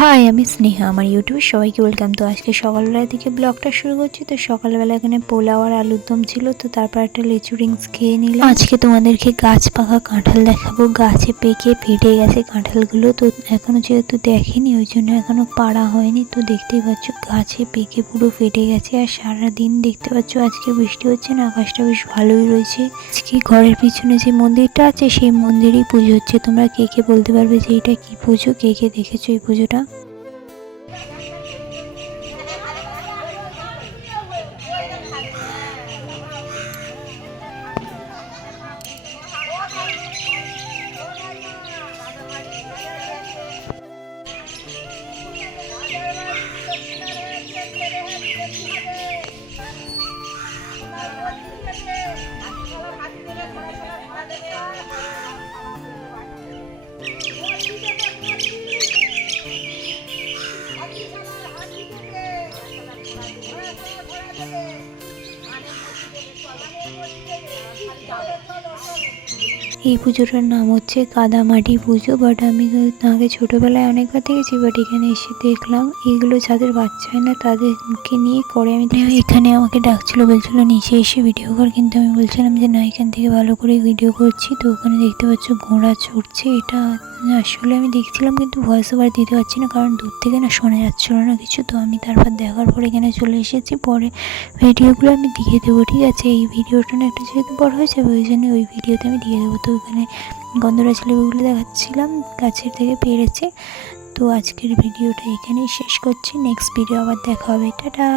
High, আমি স্নেহা। আমার ইউটিউবে সবাইকে ওয়েলকাম। তো আজকে সকালবেলার দিকে ব্লগটা শুরু করছি। তো সকালবেলা এখানে পোলাও আর আলুর দম ছিল, তো তারপর একটা লিচু রিংস খেয়ে নিলাম। আজকে তোমাদেরকে গাছ পাকা কাঁঠাল দেখাবো। গাছে পেকে ফেটে গেছে কাঁঠালগুলো, তো এখনো যেহেতু দেখেনি ওই জন্য এখনো পাড়া হয়নি। তো দেখতেই পাচ্ছ গাছে পেকে পুরো ফেটে গেছে। আর সারাদিন দেখতে পাচ্ছ আজকে বৃষ্টি হচ্ছে না, আকাশটা বেশ ভালোই রয়েছে। আজকে ঘরের পিছনে যে মন্দিরটা আছে সেই মন্দিরেই পুজো হচ্ছে। তোমরা কে কে বলতে পারবে যে এটা কি পুজো, কে কে দেখেছো এই পুজোটা? এই পুজোটার নাম হচ্ছে কাদামাটি পুজো। বাট আমি আগে ছোটোবেলায় অনেকবার দেখেছি, বাট এখানে এসে দেখলাম এগুলো যাদের বাচ্চা হয় না তাদেরকে নিয়ে করে। আমি এখানে আমাকে ডাকছিল, বলছিল নিচে এসে ভিডিও কর, কিন্তু আমি বলছিলাম যে না, এখান থেকে ভালো করে ভিডিও করছি। তো ওখানে দেখতে পাচ্ছ ঘোড়া ছুটছে। এটা আসলে আমি দেখছিলাম কিন্তু ভয়েস ওভার দিতে পারছি না, কারণ দূর থেকে না শোনা যাচ্ছিলো না কিছু। তো আমি তারপর দেখার পরে এখানে চলে এসেছি। পরে ভিডিওগুলো আমি দিয়ে দেবো, ঠিক আছে? এই ভিডিওটা না একটু যেহেতু বড় হয়ে যাবে ওই জন্য ওই ভিডিওতে আমি দিয়ে দেবো। তো ওখানে গন্ধরাজ লেবুগুলো দেখাচ্ছিলাম, গাছের থেকে পেরেছে। তো আজকের ভিডিওটা এখানেই শেষ করছি। নেক্সট ভিডিও আবার দেখা হবে। টাটা।